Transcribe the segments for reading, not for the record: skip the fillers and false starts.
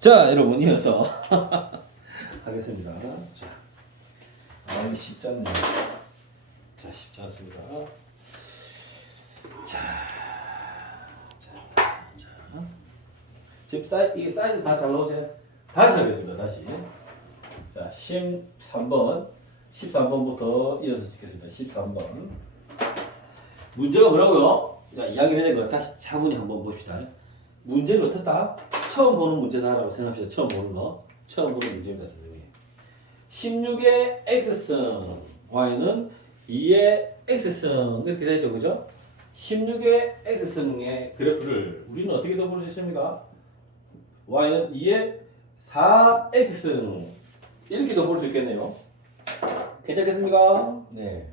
자, 여러분 이어서 하겠습니다. 자, 이게 쉽지 않네요. 자, 쉽지 않습니다. 자, 지금 이 사이즈 다 잘 나오세요? 다시 하겠습니다. 다시. 자, 13번부터 이어서 찍겠습니다. 13번. 문제가 뭐라고요? 자, 이야기를 해야 되고 다시 차분히 한번 봅시다. 문제를 어떻다? 처음 보는 문제다라고 생각합시다. 처음 보는 거. 처음 보는 문제입니다, 선생님. 16의 x승, y는 2의 x승 이렇게 되죠, 그죠? 16의 x승의 그래프를 우리는 어떻게 더 볼 수 있습니까? y는 2의 4x승 이렇게 더 볼 수 있겠네요. 괜찮겠습니까? 네.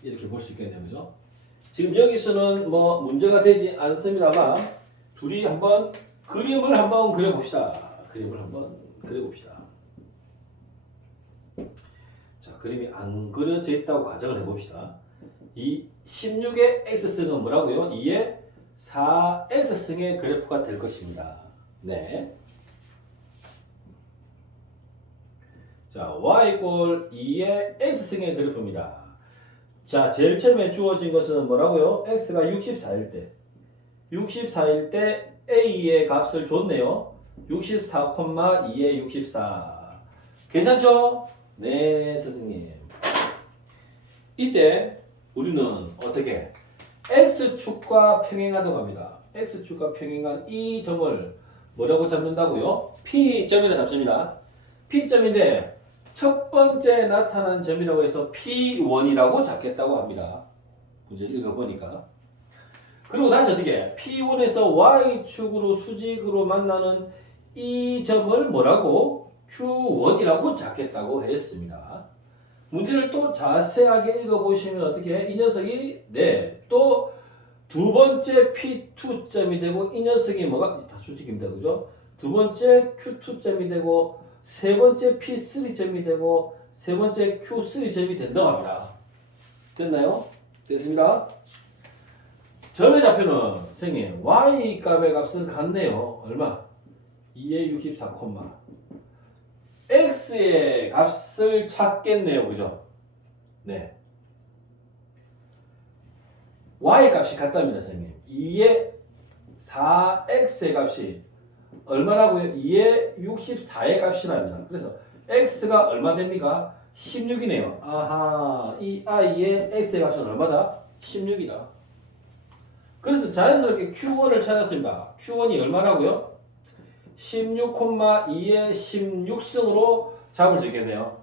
이렇게 볼 수 있겠네요, 그죠? 지금 여기서는 뭐 문제가 되지 않습니다만 둘이 한번 그림을 한번 그려봅시다. 그림을 한번 그려봅시다. 자, 그림이 안 그려져 있다고 가정을 해봅시다. 이 16의 x승은 뭐라고요? 2의 4x승의 그래프가 될 것입니다. 네. 자, y = 2의 x승의 그래프입니다. 자, 제일 처음에 주어진 것은 뭐라고요? x가 64일 때. 64일 때 a의 값을 줬네요. 64,2의 64. 괜찮죠? 네, 선생님. 이때 우리는 어떻게? x축과 평행하다고 합니다. x축과 평행한 이 점을 뭐라고 잡는다고요? P점이라 잡습니다. P점인데 첫 번째 나타난 점이라고 해서 P1이라고 잡겠다고 합니다. 문제를 읽어보니까. 그리고 다시 어떻게? P1에서 Y축으로 수직으로 만나는 이 점을 뭐라고? Q1이라고 잡겠다고 했습니다. 문제를 또 자세하게 읽어보시면 어떻게? 이 녀석이 네, 또 두 번째 P2점이 되고 이 녀석이 뭐가? 다 수직입니다. 그죠? 두 번째 Q2점이 되고 세 번째 P3점이 되고 세 번째 Q3점이 된다고 합니다. 됐나요? 됐습니다. 점의 좌표는 선생님 y 값의 값은 같네요. 얼마? 2의 64, x의 값을 찾겠네요. 그죠? 네. y 값이 같답니다. 선생님 2의 4x의 값이 얼마라고요? 2의 64의 값이랍니다. 그래서 x가 얼마 됩니까? 16이네요. 아하, 이 i의 x의 값은 얼마다? 16이다. 그래서 자연스럽게 q1을 찾았습니다. q1이 얼마라고요? 16,2의 16승으로 잡을 수 있겠네요.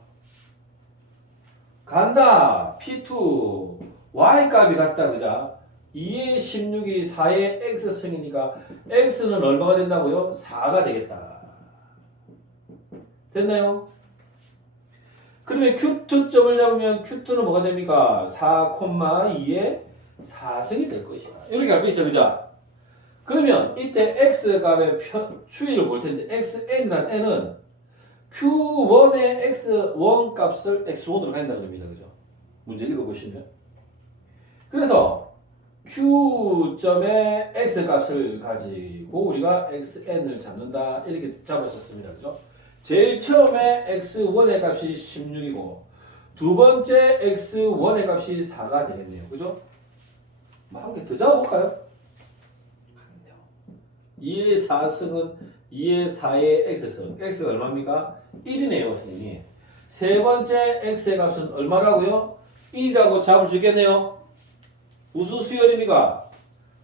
간다. p2 y 값이 같다. 그자? 2의 16이 4의 x승이니까 x는 얼마가 된다고요? 4가 되겠다. 됐나요? 그러면 Q2점을 잡으면 Q2는 뭐가 됩니까? 4,2의 4승이 될 것이다. 이렇게 알 수 있어, 그죠? 그러면 이때 x값의 추이를 볼 텐데 xn이란 n은 Q1의 x1 값을 x1으로 가진다는 겁니다. 그죠? 문제 읽어보시면. 그래서 Q점의 x값을 가지고 우리가 xn을 잡는다. 이렇게 잡았었습니다. 그죠? 제일 처음에 x1의 값이 16이고 두 번째 x1의 값이 4가 되겠네요. 그죠? 뭐 한 개 더 잡아볼까요? 2의 4승은 2의 4의 x승. x가 얼마입니까? 1이네요. 선생님. 세 번째 x의 값은 얼마라고요? 1이라고 잡을 수 있겠네요. 무슨 수열입니까?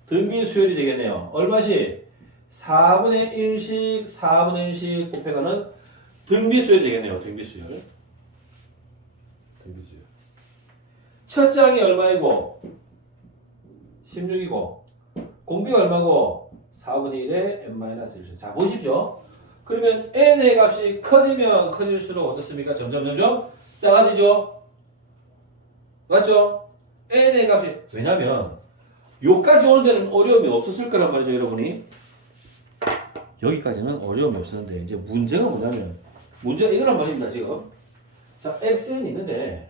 등비 수열이 되겠네요. 얼마씩? 4분의 1씩 4분의 1씩 곱해가는 등비 수열이 되겠네요. 등비 수열. 등비 수열. 첫 장이 얼마이고? 16이고 공비가 얼마고? 4분의 1에 n-1. 자, 보십시오. 그러면 n의 값이 커지면 커질수록 어떻습니까? 점점 작아지죠? 맞죠? n의 값이 왜냐면 여기까지 오는 데는 어려움이 없었을 거란 말이죠, 여러분이. 여기까지는 어려움이 없었는데 이제 문제가 뭐냐면 문제가 이거란 말입니다, 지금. 자, xn이 있는데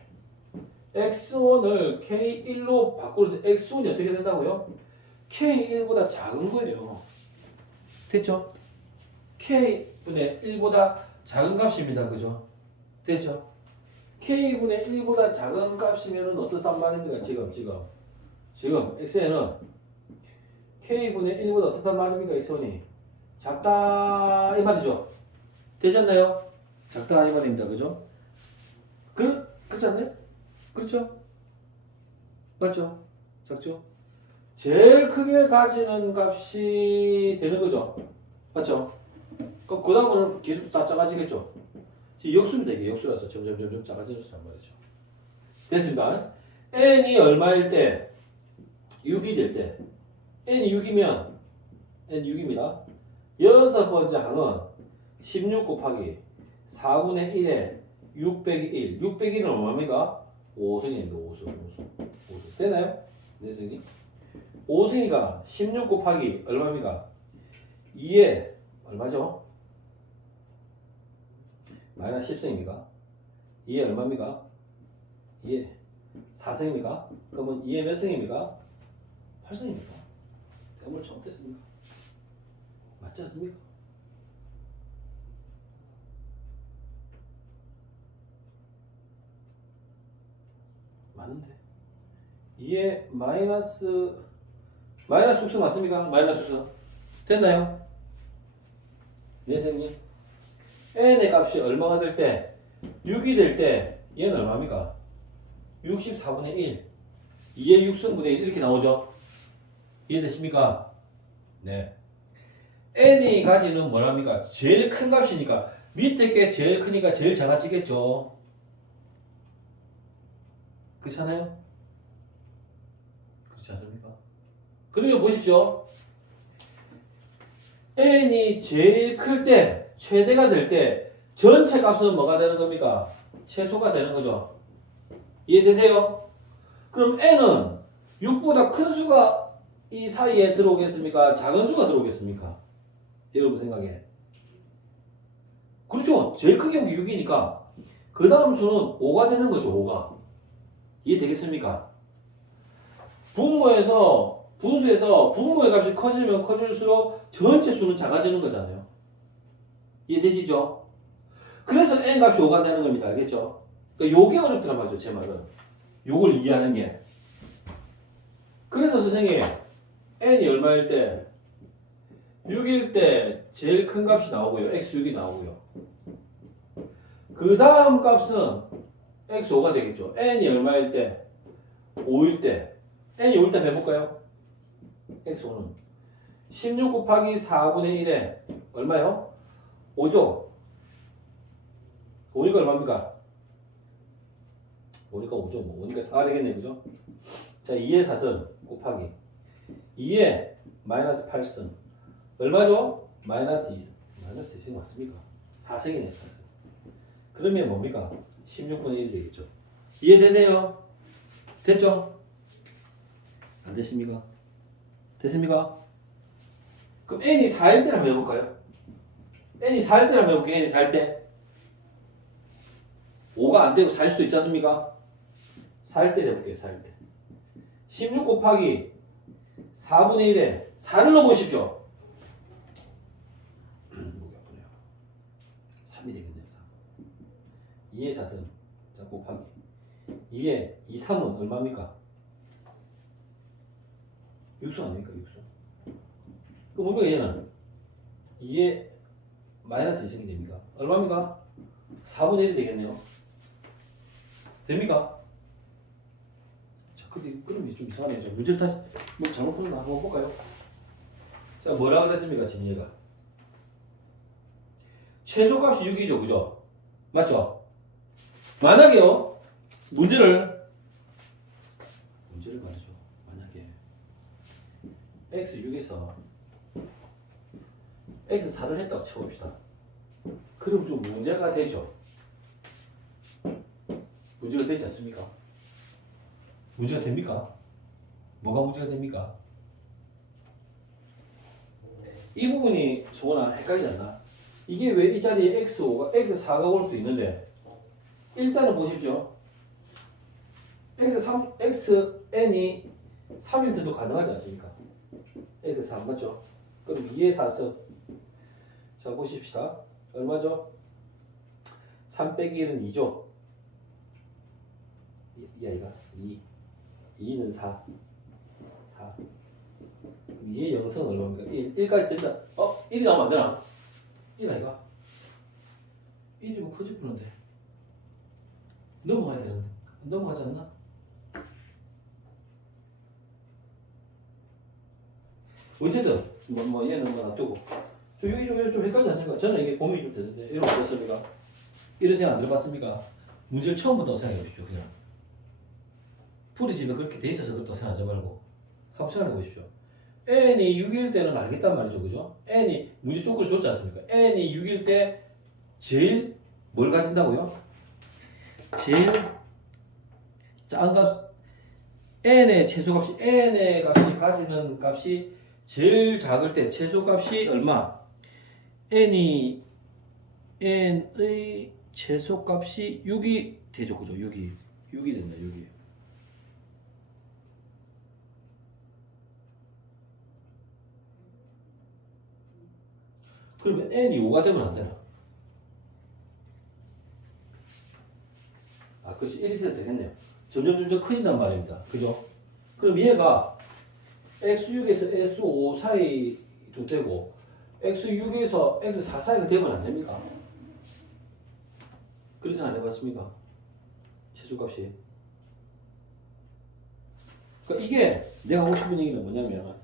x1을 k1로 바꾸는데 x1이 어떻게 된다고요? K1보다 작은 거예요. 됐죠? K분의 1보다 작은 값입니다. 그죠? 됐죠? K분의 1보다 작은 값이면 어떻단 말입니까? 지금 X에는 K분의 1보다 어떻단 말입니까? X원이 작다 이 말이죠. 되셨나요? 작다 이 말입니다. 그죠? 그렇지 않나요? 그렇죠? 맞죠? 작죠? 제일 크게 가지는 값이 되는 거죠. 맞죠? 그럼 그 다음은 계속 다 작아지겠죠. 역수입니다. 이게 역수라서 점점 작아지는 수란 말이죠. 됐습니까? n이 얼마일 때 6이 될 때 n이 6이면 n 6입니다. 여섯 번째 항은 16 곱하기 4분의 1에 6 빼기 1. 6 빼기 1은 얼마입니까? 5승입니다. 5승. 되나요? 네, 선생님. 5승이가 16 곱하기 얼마입니까? 2에 얼마죠? 마이너스 10승입니까? 2에 얼마입니까? 2에 4승입니까? 그러면 2에 몇 승입니까? 8승입니까? 대물 잘못했습니까? 맞지 않습니까? 맞는데 2에 마이너스 6승 맞습니까? 마이너스 6승 됐나요? 네 선생님 n의 값이 얼마가 될 때 6이 될 때 얘는 얼마입니까? 64분의 1 2의 6승분의 1 이렇게 나오죠? 이해되십니까? 네 n이 가지는 뭐랍니까? 제일 큰 값이니까 밑에 게 제일 크니까 제일 작아지겠죠. 그렇잖아요? 그렇지 않습니까? 그러면 보십시오. n이 제일 클 때, 최대가 될 때 전체 값은 뭐가 되는 겁니까? 최소가 되는 거죠. 이해되세요? 그럼 n은 6보다 큰 수가 이 사이에 들어오겠습니까? 작은 수가 들어오겠습니까? 여러분 생각에. 그렇죠. 제일 크게 본 게 6이니까 그 다음 수는 5가 되는 거죠. 5가. 이해되겠습니까? 분수에서 분모의 값이 커지면 커질수록 전체 수는 작아지는 거잖아요. 이해되시죠? 그래서 n 값이 5가 되는 겁니다. 알겠죠? 그러니까 요게 어렵더란 말이죠. 제 말은. 요걸 이해하는 게. 그래서 선생님 n이 얼마일 때 6일 때 제일 큰 값이 나오고요. x6이 나오고요. 그 다음 값은 x5가 되겠죠. n이 얼마일 때 5일 때 n이 5일 때 해볼까요? x5는 16 곱하기 4분의 1에 얼마요? 5죠? 5니까 얼마입니까? 5니까 5죠. 뭐 5니까 4가 되겠네. 그죠? 자, 2의 4승 곱하기 2의 마이너스 8승 얼마죠? 마이너스 2승. 마이너스 2승 맞습니까? 4승이네. 4승. 그러면 뭡니까? 16분의 1이 되겠죠. 이해되세요? 됐죠? 안 됐습니까? 됐습니까? 그럼 n이 4일 때를 한번 해볼까요? n이 4일 때를 한번 해볼게요. n이 4일 때 5가 안 되고 4일 수도 있지 않습니까? 4일 때 해볼게요. 4일 때 16 곱하기 4분의 1에 4를 넣어보십시오. 목이 아프네요. 3이 되겠네요. 3. 2의 4승 자 곱하기 2의 2, 3은 얼마입니까? 6수 아닙니까? 6수. 그 뭡니까 얘는? 2의 마이너스 2승이 됩니까? 얼마입니까? 4분의 1이 되겠네요. 됩니까? 자, 근데 그림이 좀 이상하네요. 자, 문제를 다시 뭐 잘못 풀었나 한번 볼까요? 자, 뭐라 그랬습니까? 지금 얘가 최소값이 6이죠. 그죠? 맞죠? 만약에요 문제를 말이죠. 만약에 x6에서 x4를 했다고 쳐봅시다. 그럼 좀 문제가 되죠. 문제가 되지 않습니까? 문제가 됩니까? 뭐가 문제가 됩니까? 이 부분이 소원아 헷갈리지 않나? 이게 왜 이 자리에 x4가 올 수도 있는데 일단은 보십시오. xn이 3일 때도 가능하지 않습니까? x 3 맞죠? 그럼 2의 4승. 자, 보십시다. 얼마죠? 3 빼기 1은 2죠? 이 아이가 2. 2는 4. 4. 2의 0승은 얼마입니까? 1. 1까지 된다. 1이 나오면 안 되나? 1 아이가? 1이면 커질 뻔한데. 넘어가야 되는데. 넘어가지 않나? 어쨌든, 얘는 놔두고. 여기 좀 헷갈리지 않습니까? 저는 이게 고민이 좀 되는데, 이런 거 어떻습니까? 이런 생각 안 들어봤습니까? 문제를 처음부터 생각해 보십시오, 그냥. 풀이집에 그렇게 돼 있어서 그렇다고 생각하지 말고, 한번 생각해 보십시오. n이 6일 때는 알겠단 말이죠, 그죠? n이 문제 조건을 줬지 않습니까? n이 6일 때 제일 뭘 가진다고요? 제일 작은 값, n의 최소값이, n의 값이 가지는 값이 제일 작을 때 최소값이 얼마? n의 최소값이 6이 되죠, 그죠? 6이 된다, 6이. 그러면 n이 5가 되면 안 되나? 그렇지. 1이 돼도 되겠네요. 점점 커진단 말입니다. 그죠? 그럼 얘가 x6에서 s5 사이도 되고 x6에서 x4 사이가 되면 안 됩니까? 그런 생각 안 해봤습니까? 최소값이. 그러니까 이게 내가 하고 싶은 얘기는 뭐냐면,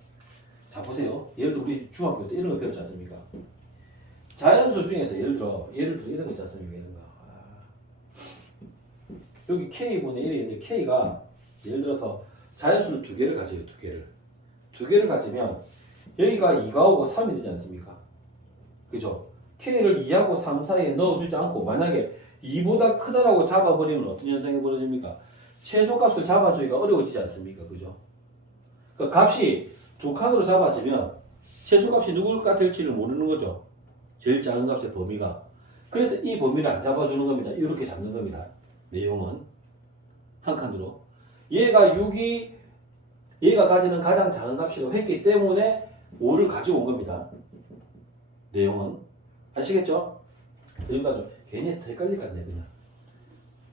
자 보세요. 예를 들어 우리 중학교 때 이런 거 배웠지 않습니까? 자연수 중에서 예를 들어 이런 거 있지 않습니까? 이런 거. 여기 K분의 1이 있는데 K가 예를 들어서 자연수를 두 개를 가져요. 두 개를 가지면 여기가 2가 오고 3이 되지 않습니까? 그죠? K를 2하고 3 사이에 넣어주지 않고 만약에 2보다 크다라고 잡아버리면 어떤 현상이 벌어집니까? 최소값을 잡아주기가 어려워지지 않습니까? 그죠? 그 값이 두 칸으로 잡아지면 최소값이 누굴까 될지를 모르는 거죠. 제일 작은 값의 범위가. 그래서 이 범위를 안 잡아주는 겁니다. 이렇게 잡는 겁니다. 내용은 한 칸으로 얘가 6이 얘가 가지는 가장 작은 값이라고 했기 때문에 5를 가지고 온 겁니다. 내용은 아시겠죠? 여기까지 괜히 해서 헷갈릴 것 같네. 그냥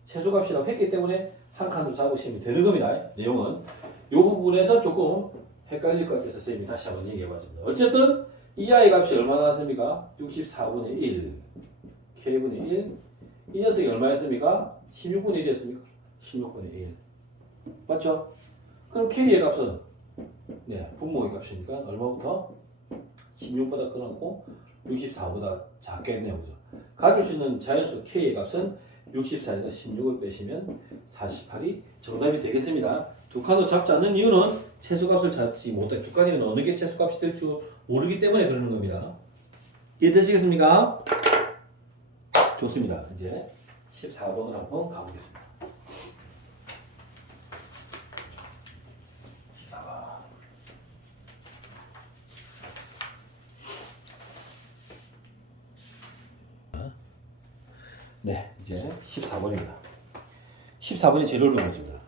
최소값이라고 했기 때문에 한 칸으로 잡으시면 되는 겁니다. 내용은 이 부분에서 조금 헷갈릴 것 같아서 선생님이 다시 한번 얘기해 봤습니다. 어쨌든 이 아이 값이 얼마 나왔습니까? 64분의 1 K분의 1 이 녀석이 얼마였습니까? 16분의 1이었습니까? 16분의 1 맞죠? 그럼 K의 값은 분모의 값이니까 얼마부터? 16보다 크고 64보다 작겠네요. 그죠? 가질 수 있는 자연수 K의 값은 64에서 16을 빼시면 48이 정답이 되겠습니다. 두 칸도 잡지 않는 이유는 최소값을 잡지 못해. 두 칸이면 어느 게 최소값이 될 줄 모르기 때문에 그러는 겁니다. 이해되시겠습니까? 좋습니다. 이제 14번을 한번 가보겠습니다. 14번. 네, 이제 14번입니다. 14번이 제일 어려운 것입니다.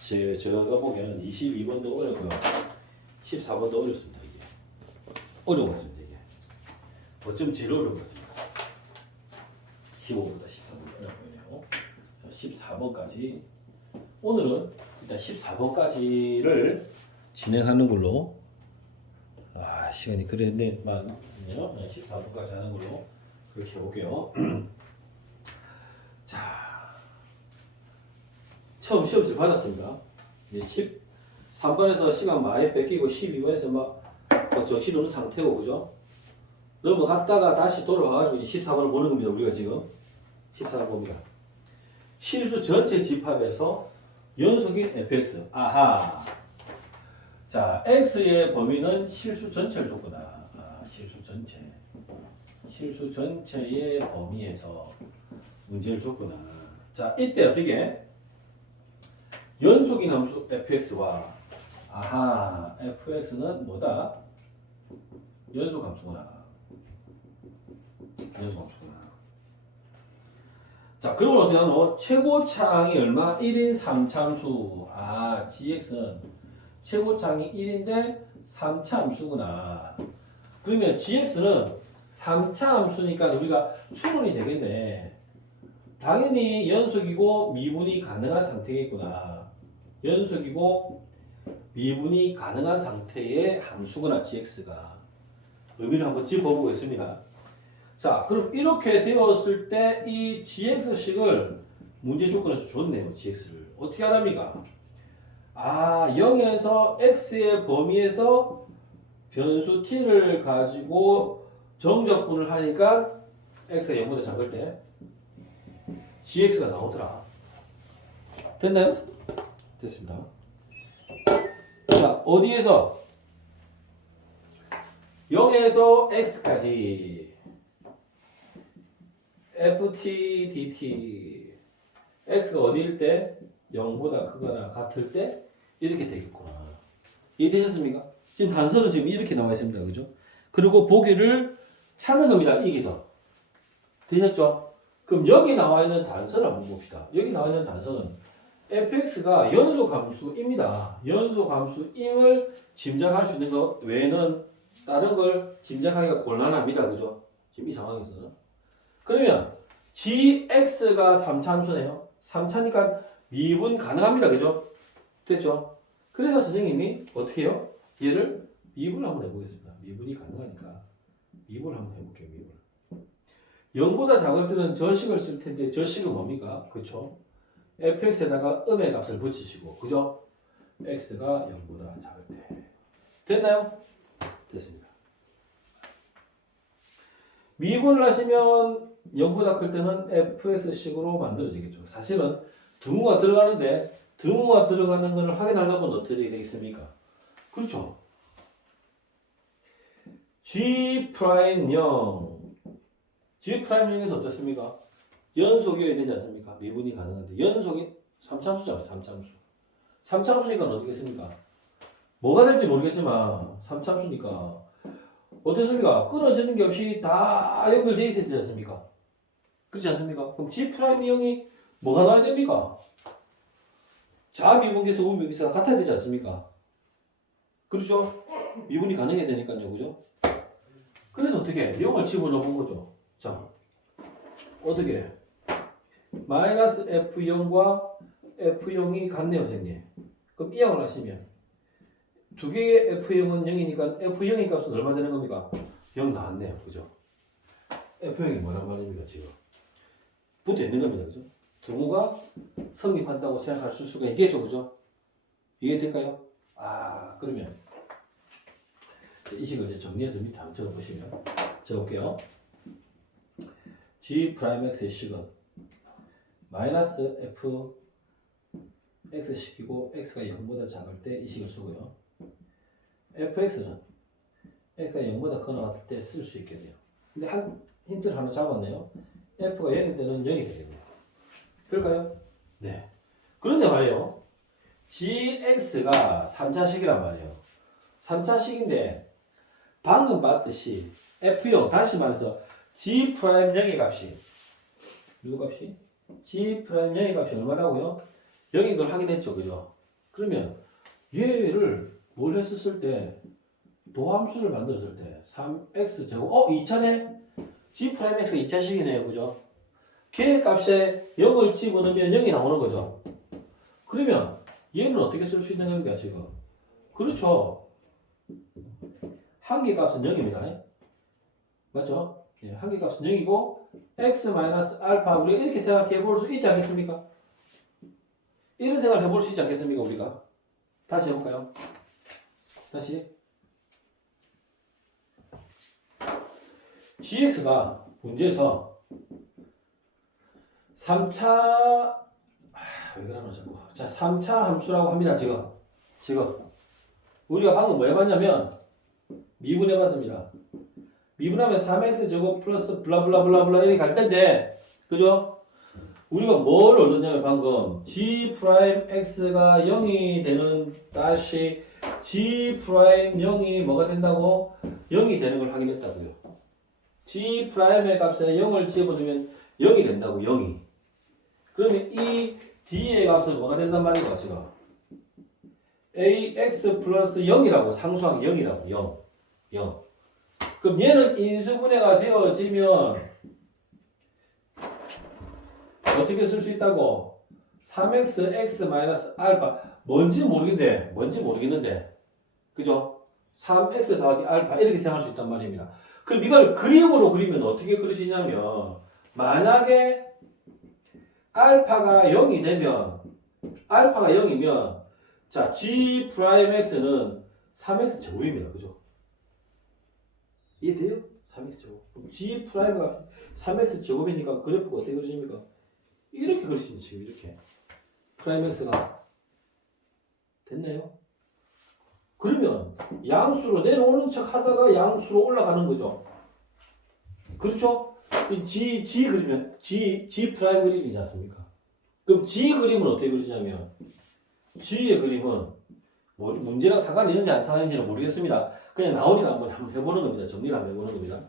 제가 보기에는 22번도 어렵고요. 14번도 어렵습니다. 이게 어려운 것입니다. 이게 어쩜 제일 어려운 것입니다. 15보다 14번 어렵고요. 14번까지 오늘은 일단 14번까지를 진행하는 걸로 시간이 그랬는데 14번까지 하는 걸로 그렇게 해볼게요. 자, 처음 시험지 받았습니다. 이제 13번에서 시간 많이 뺏기고 12번에서 막 정신 없는 상태고, 그죠? 넘어갔다가 다시 돌아와가지고 이제 14번을 보는 겁니다. 우리가 지금 14번 봅니다. 실수 전체 집합에서 연속인 fx. 아하. 자, x의 범위는 실수 전체를 줬구나. 실수 전체. 실수 전체의 범위에서 문제를 줬구나. 자, 이때 어떻게? 연속인 함수 fx와 fx는 뭐다? 연속 함수구나. 연속 함수구나. 자, 그러면 어떻게 하노? 최고차항이 얼마? 1인 3참수. gx는 최고차항이 1인데 3차 함수구나. 그러면 gx는 3차 함수니까 우리가 추론이 되겠네. 당연히 연속이고 미분이 가능한 상태겠구나. 연속이고 미분이 가능한 상태의 함수구나 gx가. 의미를 한번 짚어보겠습니다. 자, 그럼 이렇게 되었을 때 이 gx식을 문제 조건에서 줬네요. gx를 어떻게 하랍니까? 0에서 x의 범위에서 변수 t를 가지고 정적분을 하니까 x가 0보다 작을 때 gx가 나오더라. 됐나요? 됐습니다. 자, 어디에서? 0에서 x까지 ft dt x가 어디일 때? 0보다 크거나 같을 때 이렇게 되겠구나. 이해되셨습니까? 지금 단서는 지금 이렇게 나와 있습니다. 그죠? 그리고 보기를 찾는 겁니다. 여기서. 되셨죠? 그럼 여기 나와 있는 단서를 한번 봅시다. 여기 나와 있는 단서는 fx가 연속함수입니다. 연속함수임을 짐작할 수 있는 것 외에는 다른 걸 짐작하기가 곤란합니다. 그죠? 지금 이 상황에서는. 그러면 gx가 3차 함수네요. 3차니까 미분 가능합니다. 그죠? 됐죠? 그래서 선생님이 어떻게 해요? 얘를 미분을 한번 해보겠습니다. 미분이 가능하니까 미분을 한번 해볼게요. 미분. 0보다 작을 때는 저식을 쓸 텐데 저식은 뭡니까? 그쵸? fx에다가 음의 값을 붙이시고 그죠? x가 0보다 작을 때 됐나요? 됐습니다. 미분을 하시면 0보다 클 때는 fx식으로 만들어지겠죠. 사실은 등호가 들어가는데 등호가 들어가는 것을 확인하려면 어떻게 되겠습니까? 그렇죠. G'0 G'0에서 어떻습니까? 연속이어야 되지 않습니까? 미분이 가능한데 연속이 3차함수잖아요. 3차함수 3차함수니까 어떻게 했습니까? 뭐가 될지 모르겠지만 3차함수니까 어떻습니까? 끊어지는 게 없이 다 연결되어 있어야 되지 않습니까? 그렇지 않습니까? 그럼 G'0이 뭐가 나와야 됩니까? 좌미분계수, 우미분계수가 같아야 되지 않습니까? 그렇죠? 미분이 가능해야 되니까요. 그죠? 그래서 어떻게? 0을 집어넣어 본 거죠. 자, 어떻게? 마이너스 F0과 F0이 같네요, 선생님. 그럼 이 양을 하시면 두 개의 F0은 0이니까 F0의 값은 얼마 되는 겁니까? 0 나왔네요. 그죠? F0이 뭐란 말입니까, 지금? 붙어 있는 겁니다. 그죠? 등호가 성립한다고 생각할 수가 있겠죠. 그죠? 이해될까요? 그러면 이 식을 이제 정리해서 밑에 한번 적어보시면 적을게요. G'X의 식은 마이너스 F X식이고 X가 0보다 작을 때 이 식을 쓰고요. fx는 x가 0보다 크거나 같을 때 쓸 수 있게 돼요. 근데 한 힌트를 하나 잡았네요. f가 0일 때는 0이 되겠네요. 그럴까요? 네. 그런데 말이에요. gx가 3차식이란 말이에요. 3차식인데 방금 봤듯이 f0 다시 말해서 g'0의 값이 누구 값이? g'0의 값이 얼마라고요? 0인 걸 확인했죠. 그죠? 그러면 얘를 뭘 했었을 때 도함수를 만들었을 때 3x제곱 2차네? g'x가 2차식이네요. 그죠? 걔 값에 0을 집어넣으면 0이 나오는 거죠. 그러면 얘는 어떻게 쓸 수 있는 겁니까 지금? 그렇죠. 한계값은 0입니다. 맞죠? 예, 한계값은 0이고 x-알파 우리가 이렇게 생각해 볼 수 있지 않겠습니까? 이런 생각을 해볼 수 있지 않겠습니까 우리가? 다시 해볼까요? 다시 gx가 문제에서 3차 왜 그러나 자꾸 자 3차 함수라고 합니다. 지금 우리가 방금 뭐 해봤냐면 미분해봤습니다. 미분하면 3x제곱 플러스 블라블라블라블라 이렇게 갈 텐데 그죠? 우리가 뭘 얻었냐면 방금 g'x가 0이 되는 다시 g'0이 뭐가 된다고? 0이 되는 걸 확인했다고요. g'의 값에 0을 집어넣으면 0이 된다고 0이. 그러면 이 d의 값은 뭐가 된단 말이에요 지금? ax 플러스 0이라고 상수항 0이라고 0. 0. 그럼 얘는 인수분해가 되어지면 어떻게 쓸 수 있다고? 3x x 마이너스 알파 뭔지 모르겠는데 그죠? 3x 더하기 알파 이렇게 생각할 수 있단 말입니다. 그럼 이걸 그림으로 그리면 어떻게 그려지냐면 만약에 알파가 0이 되면 알파가 0이면 자 g 프라임 x는 3x 제곱입니다. 그죠? 이해돼요? 3x 제곱. 그럼 g 프라임가 3x 제곱이니까 그래프가 어떻게 그려집니까? 이렇게 그려집니다. 지금 이렇게. 프라임 x가 됐나요? 그러면 양수로 내려오는 척 하다가 양수로 올라가는 거죠. 그렇죠? G 그리면 G 프라임 그림이지 않습니까? 그럼 G 그림은 어떻게 그리냐면 G의 그림은 뭐 문제랑 상관이 있는지 안 상관있는지는 모르겠습니다. 그냥 나오니까 한번 해보는 겁니다. 정리를 한번 해보는 겁니다.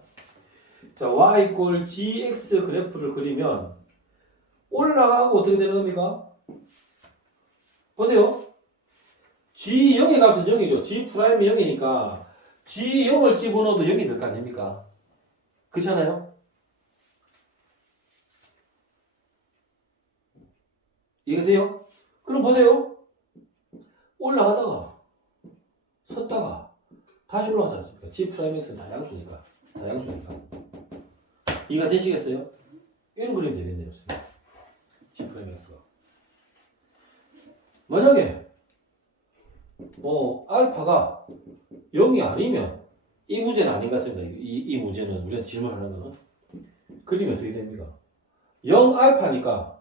자, y 이퀄 gx 그래프를 그리면 올라가고 어떻게 되는 겁니까? 보세요. G0의 값은 0이죠. G 프라임이 0이니까 G0을 집어넣어도 0이 될 거 아닙니까? 그렇잖아요? 이해돼요? 그럼 보세요. 올라가다가 섰다가 다시 올라가지 않습니까? G 프라임 X는 다 양수니까. 이해가 되시겠어요? 이런 그림이 되겠네요. G 프라임 X가. 만약에 알파가 0이 아니면 이 문제는 아닌 것 같습니다. 이 문제는 우리가 질문하는 거는 그림이 어떻게 됩니까? 0알파니까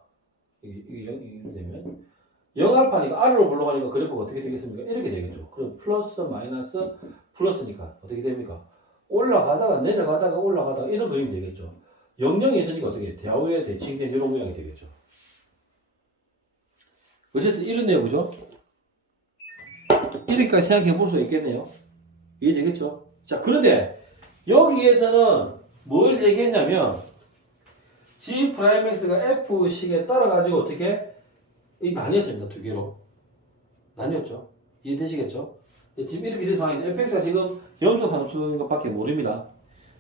이게 0이 되면 0알파니까 R로 불러가니까 그래프가 어떻게 되겠습니까? 이렇게 되겠죠. 그럼 플러스 마이너스 플러스니까 어떻게 됩니까? 올라가다가 내려가다가 올라가다가 이런 그림이 되겠죠. 0,0이 있으니까 어떻게 대하우에 대칭된 이런 모양이 되겠죠. 어쨌든 이런 내용이죠. 이렇게까지 생각해 볼 수 있겠네요. 이해되겠죠? 자, 그런데 여기에서는 뭘 얘기했냐면 G 프라임 X가 F식에 따라가지고 어떻게 나뉘었습니다. 두 개로 나뉘었죠. 이해되시겠죠? 지금 이렇게 된 상황인데 fx가 지금 염소 함수인 것밖에 모릅니다.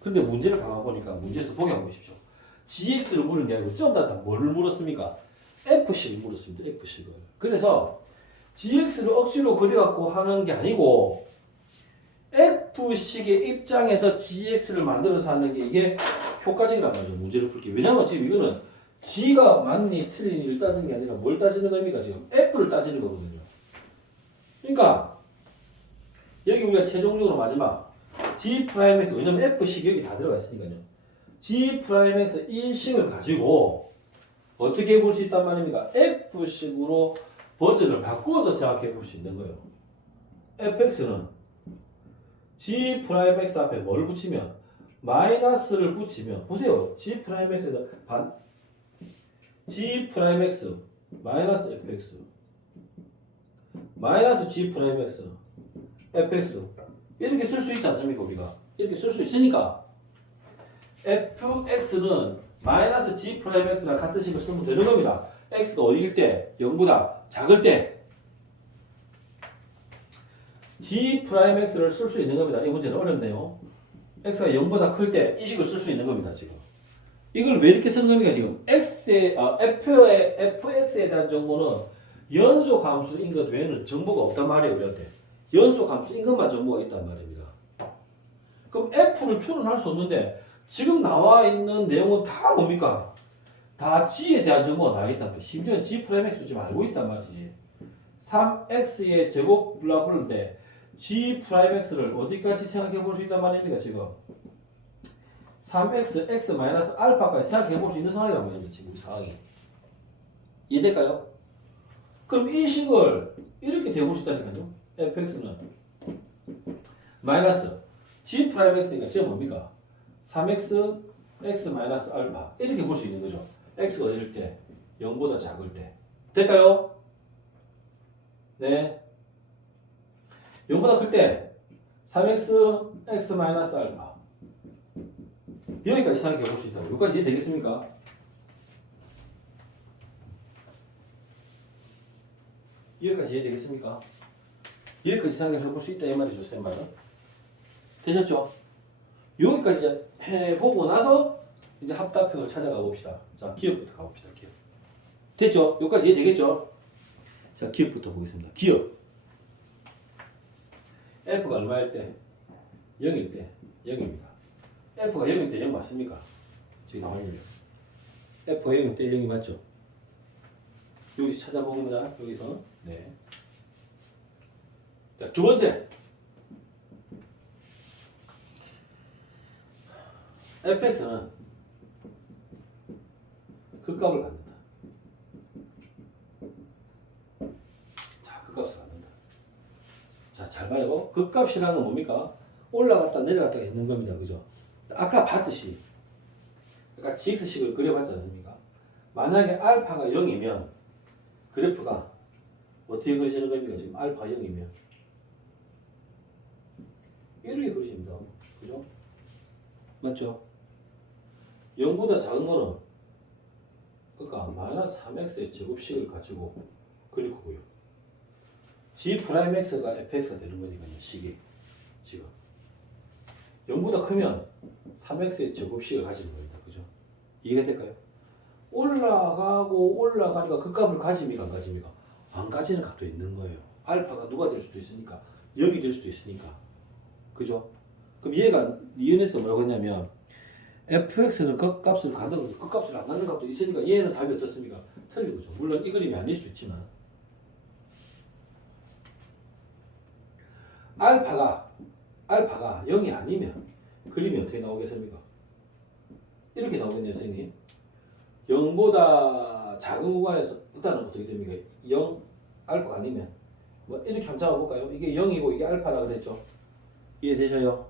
그런데 문제를 봐보니까 문제에서 보기 한번 보십시오. gx를 물은 게 아니고 전부 다 뭐를 물었습니까? f식을 물었습니다. f식을. 그래서 gx를 억지로 그려갖고 하는 게 아니고 f식의 입장에서 gx를 만들어서 하는 게 이게 효과적이란 말이죠. 문제를 풀기. 왜냐면 지금 이거는 g가 맞니 틀리니를 따지는 게 아니라 뭘 따지는 겁니까? 지금 f를 따지는 거거든요. 그러니까 여기 우리가 최종적으로 마지막 g 프라임 x 왜냐면 f식 여기 다 들어가 있으니까요. g 프라임 x 1식을 가지고 어떻게 볼 수 있단 말입니까? f식으로 버전을 바꿔서 생각해 볼 수 있는 거예요. fx는 g 프라임 x 앞에 뭘 붙이면 마이너스를 붙이면 보세요. g 프라임 x에서 g 프라임 x 마이너스 fx 마이너스 g 프라임 x fx 이렇게 쓸 수 있지 않습니까? 우리가 이렇게 쓸 수 있으니까 fx는 마이너스 g 프라임 x랑 같은 식을 쓰면 되는 겁니다. x가 어디일 때? 0보다 작을 때 g 프라임 x를 쓸 수 있는 겁니다. 이 문제는 어렵네요. x가 0보다 클 때 이 식을 쓸 수 있는 겁니다. 지금 이걸 왜 이렇게 쓰는 겁니까? 지금 fx에 대한 정보는 연속 함수인 것 외에는 정보가 없단 말이에요. 우리한테 연속 함수인 것만 정보가 있단 말입니다. 그럼 f를 추론할 수 없는데 지금 나와 있는 내용은 다 뭡니까? 다 g에 대한 정보가 나와 있단 말이에요. 심지어 g 프라임 x 지금 알고 있단 말이지. 3x의 제곱 블라블인데 g 프라임 x를 어디까지 생각해 볼 수 있단 말입니까? 지금 3x, x 마이너스 알파까지 생각해 볼 수 있는 상황이란 말이죠. 지금 이 상황이. 이해될까요? 그럼 이 식을 이렇게 대볼 수 있다니까요. fx는 마이너스 g 프라임 x니까 지금 뭡니까? 3x, x 마이너스 알파 이렇게 볼 수 있는 거죠. x가 어릴 때 0보다 작을 때 될까요? 네. 0보다 클 때 3x, x 마이너스 알파 여기까지 생각해 볼 수 있다고. 여기까지 이해되겠습니까? 여기까지 이해되겠습니까? 여기까지 생각을 해볼 수 있다 이 말이죠, 쌤 말은. 되셨죠? 여기까지 이제 해보고 나서 이제 합답형을 찾아가 봅시다. 자, 기업부터 가봅시다. 기업. 됐죠? 여기까지 이해되겠죠? 자, 기업부터 보겠습니다. 기업. F가 얼마일 때? 0일 때 0입니다. F가 0일 때 0 맞습니까? 저기 나와있네요. F가 0일 때 0이 맞죠? 여기서 찾아봅니다. 여기서. 네. 자, 두 번째. fx는 극값을 갖는다. 자, 극값을 갖는다. 자, 잘 봐요. 극값이라는 건 뭡니까? 올라갔다 내려갔다 있는 겁니다. 그죠? 아까 봤듯이 아까 gx식을 그려봤지 않습니까? 만약에 알파가 0이면 그래프가 어떻게 그리시는 겁니까? 지금 알파 0이면 이렇게 그리십니다. 그죠? 맞죠? 0보다 작은 거는 그러니까 마이너스 3x의 제곱식을 가지고 그릴 거고요. g'x가 fx가 되는 거니까요. 식이 지금 0보다 크면 3x의 제곱식을 가지는 겁니다. 그죠? 이해가 될까요? 올라가고 올라가니까 극값을 가집니까? 안 가집니까? 안 가지는 값도 있는 거예요. 알파가 누가 될 수도 있으니까 0이 될 수도 있으니까. 그죠? 그럼 얘가 이은에서 뭐라고 했냐면 fx는 극값을 가는 것도 극값을 안 가는 값도 있으니까 얘는 답이 어떻습니까? 틀린 거죠. 물론 이 그림이 아닐 수 있지만 알파가 0이 아니면 그림이 어떻게 나오겠습니까? 이렇게 나오겠네요, 선생님. 0보다 작은 구간에서 일단은 어떻게 됩니까? 0 알파가 아니면 뭐 이렇게 한번 잡아볼까요? 이게 0이고 이게 알파라 그랬죠? 이해되셔요?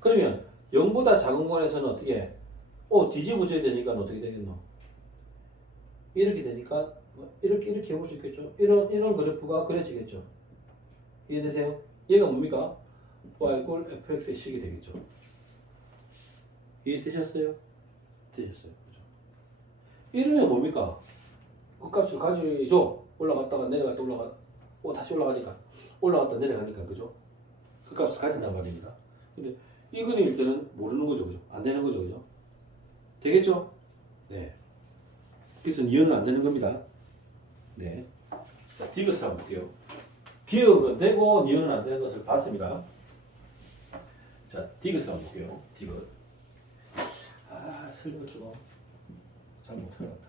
그러면 0보다 작은 구간에서는 어떻게 뒤집어져야 되니까 어떻게 되겠노? 이렇게 되니까 이렇게 해볼 수 있겠죠? 이런 그래프가 그려지겠죠? 이해되세요? 얘가 뭡니까? y 꼴 fx의 식이 되겠죠? 이해되셨어요? 되셨어요. 그죠? 이러면 뭡니까? 그 값을 가지죠? 올라갔다가 내려갔다 다시 올라갔다 내려가니까 그죠? 그 값을 가진단 말입니다. 근데 이 그림일 때는 모르는 거죠, 그죠? 안 되는 거죠, 그죠? 되겠죠? 네. 그래서 니은은 안 되는 겁니다. 네. 자, 디귿을 한번 볼게요. 기억은 되고 니은은 안 되는 것을 봤습니다. 자, 디귿을 한번 볼게요. 디귿. 설명 좀 잘 못해놨다.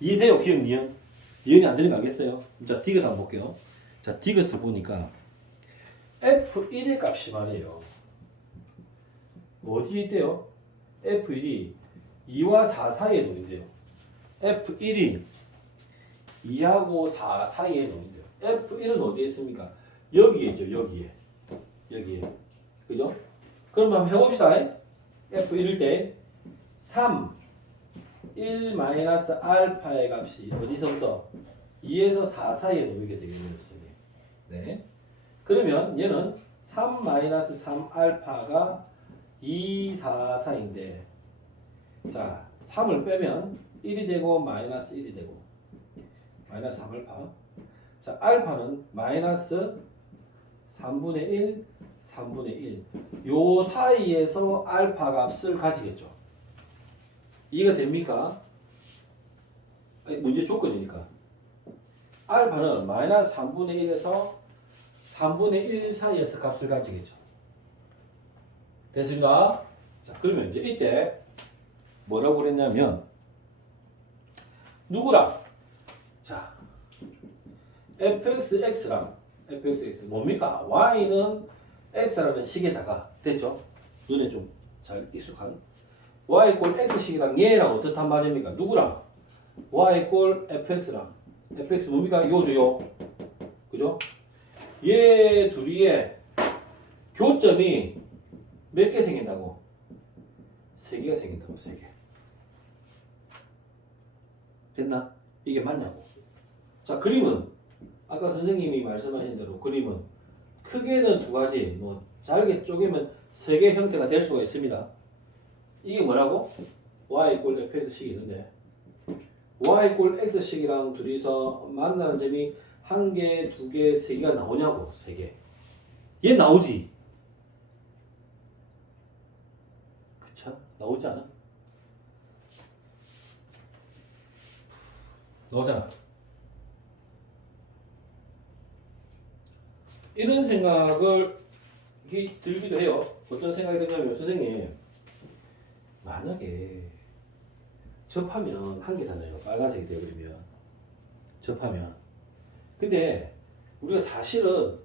이해돼요, 기억 니은? 니은이 안 되는 거 알겠어요? 자, 디귿 한번 볼게요. 자, 디귿을 보니까 F1의 값이 말이에요. 어디에 있대요? F1이 2와 4 사이에 놓인대요. F1이 2하고 4 사이에 놓인대요. F1은 어디에 있습니까? 여기에 있죠. 여기에. 그죠? 그럼 한번 해봅시다. F1일 때 3, 1 마이너스 알파의 값이 어디서부터? 2에서 4 사이에 놓이게 되겠네요. 네. 그러면 얘는 3 마이너스 3 알파가 2, 4, 4인데 자 3을 빼면 1이 되고 마이너스 1이 되고 마이너스 3 알파 자 알파는 마이너스 3분의 1, 3분의 1 요 사이에서 알파 값을 가지겠죠. 이해가 됩니까? 문제 조건이니까 알파는 마이너스 3분의 1에서 3분의 1 사이에서 값을 가지겠죠. 됐습니까? 자, 그러면 이제 이때 뭐라고 그랬냐면 누구랑? 자, fx랑 fx 뭡니까? y는 x라는 식에다가 됐죠? 눈에 좀 잘 익숙한 y 꼴 x식이랑 얘랑 어떻단 말입니까? 누구랑? y 꼴 fx랑 fx 뭡니까? 요죠. 그죠? 얘 둘이의 교점이 몇 개 생긴다고? 3개가 생긴다고. 3개. 됐나? 이게 맞냐고. 자, 그림은 아까 선생님이 말씀하신 대로 그림은 크게는 2가지, 뭐 잘게 쪼개면 3개 형태가 될 수가 있습니다. 이게 뭐라고? y 꼴 fx식이 있는데 y 꼴 x식이랑 둘이서 만나는 점이 한 개, 두 개, 세 개가 나오냐고. 세 개. 얘 나오지. 그쵸? 나오지 않아? 나오잖아. 이런 생각을 들기도 해요. 어떤 생각이 드냐면 선생님 만약에 접하면 한 개잖아요. 빨간색이 되어버리면 접하면 근데 우리가 사실은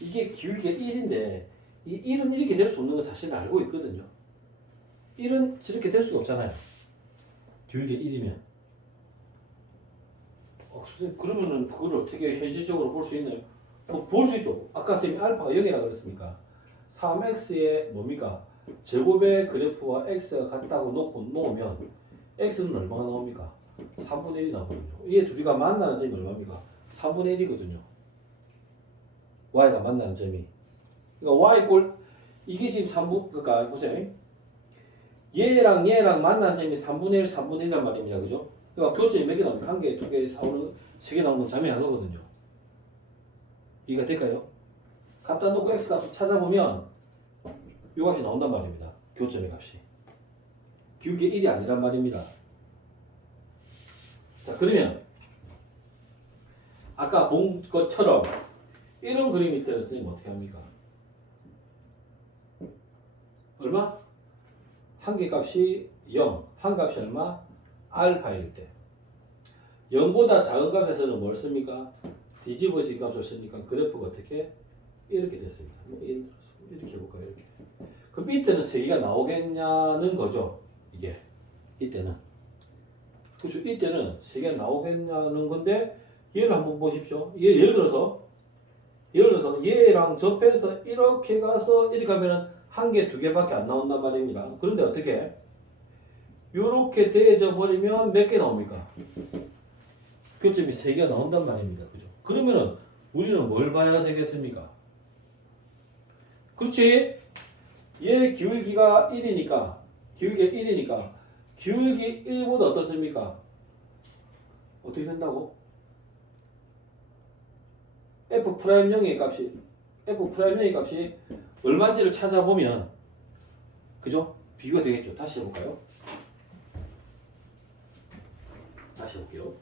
이게 기울기가 1인데 이 1은 이렇게 될 수 없는 건 사실은 알고 있거든요. 1은 저렇게 될 수가 없잖아요. 기울기가 1이면 그러면은 그걸 어떻게 현실적으로 볼 수 있나요? 볼 수 있죠. 아까 선생님이 알파가 0이라고 그랬습니까? 3x의 뭡니까? 제곱의 그래프와 x가 같다고 놓으면 x는 얼마가 나옵니까? 3분의 1이 나오거든요. 이게 둘이가 만나는 점이 얼마입니까? 3분의 1이거든요. y가 만나는 점이. 그러니까 y 꼴 이게 지금 3분 그러니까 보세요. 얘랑 만나는 점이 3분의 1, 3분의 1이란 말입니다. 그죠? 그러니까 교점이 몇 개 나옵니까? 한 개, 두 개, 세 개 나오면 잠이 안 오거든요. 이해가 될까요? 갖다 놓고 x 값을 찾아보면 이 값이 나온단 말입니다. 교점의 값이. 기울기 1이 아니란 말입니다. 자, 그러면 아까 본 것처럼 이런 그림이 있다면 선생님 어떻게 합니까? 얼마? 한 개 값이 0, 한 값이 얼마? 알파일 때. 0보다 작은 값에서는 뭘 씁니까? 뒤집어진 값을 쓰니까 그래프가 어떻게? 이렇게 됐습니다. 이렇게 해볼까요? 이렇게. 그럼 이때는 세 개가 나오겠냐는 거죠. 이게. 이때는. 그렇죠. 이때는 세 개가 나오겠냐는 건데 얘를 한번 보십시오. 예를 들어서 얘랑 접해서 이렇게 가서 이렇게 가면은 한 개, 두 개밖에 안 나온단 말입니다. 그런데 어떻게? 요렇게 대져 버리면 몇 개 나옵니까? 교점이 세 개가 나온단 말입니다. 그죠? 그러면은 우리는 뭘 봐야 되겠습니까? 그렇지? 얘 기울기가 1이니까 기울기 1보다 어떻습니까? 어떻게 된다고? F'영의 값이 얼마인지를 찾아보면 그죠? 비교가 되겠죠. 다시 해볼까요? 다시 해볼게요.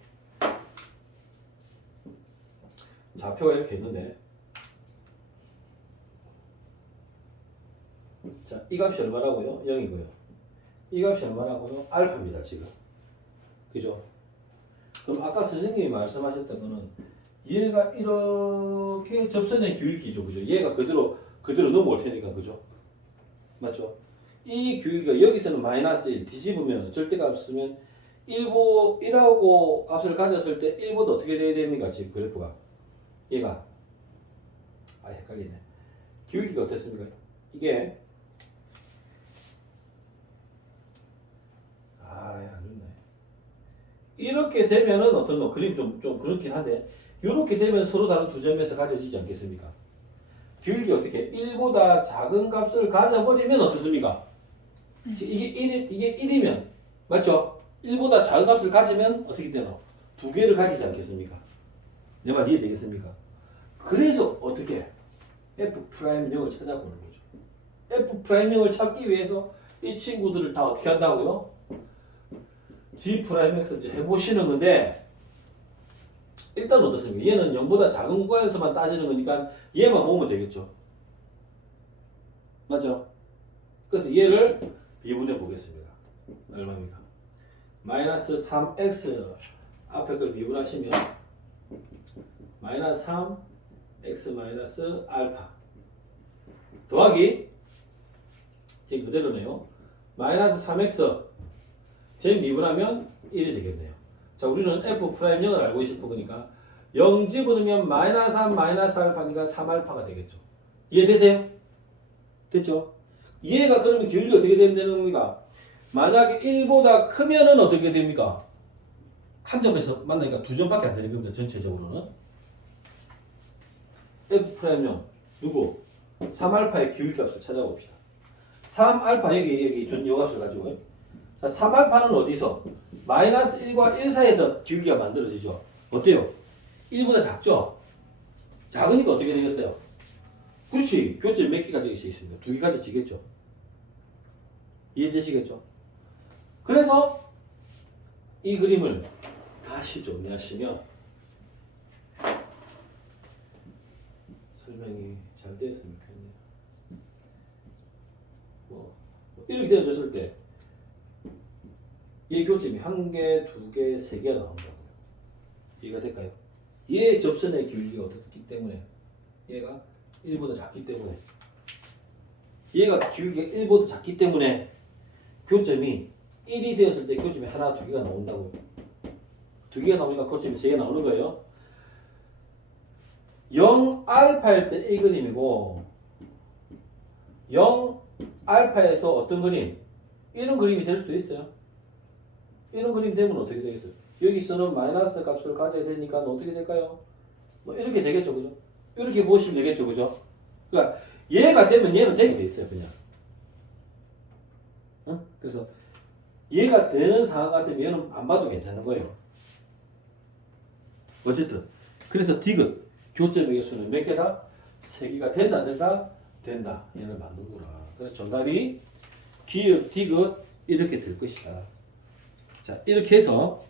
좌표가 이렇게 있는데 자, 이 값이 얼마라고요? 0이고요. 이 값이 얼마라고요? 알파입니다, 지금. 그죠? 그럼 아까 선생님이 말씀하셨던 거는 얘가 이렇게 접선의 기울기죠. 그죠? 얘가 그대로 넘어올 테니까. 그죠? 맞죠? 이 기울기가 여기서는 마이너스 1 뒤집으면 절대값 쓰면 1하고 값을 가졌을 때 1보다 어떻게 돼야 됩니까? 지금 그래프가. 얘가. 헷갈리네. 기울기가 어땠습니까? 이게 안 좋네. 이렇게 되면은 어떤 뭐 그림 좀 그렇긴 한데 이렇게 되면 서로 다른 두 점에서 가져지지 않겠습니까? 기울기 어떻게 1보다 작은 값을 가져버리면 어떻습니까? 이게 1이면 맞죠? 1보다 작은 값을 가지면 어떻게 되나? 두 개를 가지지 않겠습니까? 내 말 이해되겠습니까? 그래서 어떻게 F'영을 찾아보는 거죠. F'영을 찾기 위해서 이 친구들을 다 어떻게 한다고요? G'X 이제 해보시는 건데 일단 어떻습니까? 얘는 0보다 작은 구간에서만 따지는 거니까 얘만 보면 되겠죠. 맞죠? 그래서 얘를 미분해 보겠습니다. 얼마입니까? 마이너스 3x 앞에 걸 미분하시면 마이너스 3x 마이너스 알파 더하기 지금 그대로네요. 마이너스 3x 제 미분하면 1이 되겠네요. 자, 우리는 F'영을 알고 싶은 거니까 0 집어넣으면 마이너스 3 마이너스 알파니까 3알파가 되겠죠. 이해되세요? 됐죠? 얘가 그러면 기울기가 어떻게 된다는 겁니까? 만약에 1보다 크면은 어떻게 됩니까? 한 점에서 만나니까 두 점밖에 안 되는 겁니다. 전체적으로는. F'영 누구? 3알파의 기울기값을 찾아봅시다. 3알파 여기 준 요값을 가지고요. 자, 3알파는 어디서? 마이너스 1과 1 사이에서 기울기가 만들어지죠. 어때요? 1보다 작죠? 작으니까 어떻게 되겠어요? 그렇지. 교점이 몇 개 가지고 있습니다. 2개 가지지겠죠. 이해되시겠죠? 그래서 이 그림을 다시 정리하시면 설명이 잘 되었으면 좋겠네요. 이렇게 되어졌을 때 이 교점이 1개, 2개, 3개가 나온다고요. 이해가 될까요? 얘 접선의 길이가 어떻기 때문에 얘가 1보다 작기 때문에 얘가 길이가 1보다 작기 때문에 교점이 1이 되었을 때 교점이 하나, 2개가 나온다고요. 2개가 나오니까 교점이 3개 나오는 거예요. 0알파일 때 이 그림이고 0알파에서 어떤 그림? 이런 그림이 될 수도 있어요. 이런 그림 되면 어떻게 되겠어요? 여기서는 마이너스 값을 가져야 되니까 어떻게 될까요? 뭐 이렇게 되겠죠, 그죠? 이렇게 보시면 되겠죠, 그죠? 그러니까 얘가 되면 얘는 되게 돼 있어요, 그냥. 응? 그래서 얘가 되는 상황 같으면 얘는 안 봐도 괜찮은 거예요. 어쨌든 그래서 디귿 교점의 개수는 몇 개다? 3개가 된다, 안 된다? 된다. 얘를 만드는구나. 그래서 정답이 기역 디귿 이렇게 될 것이다. 자, 이렇게 해서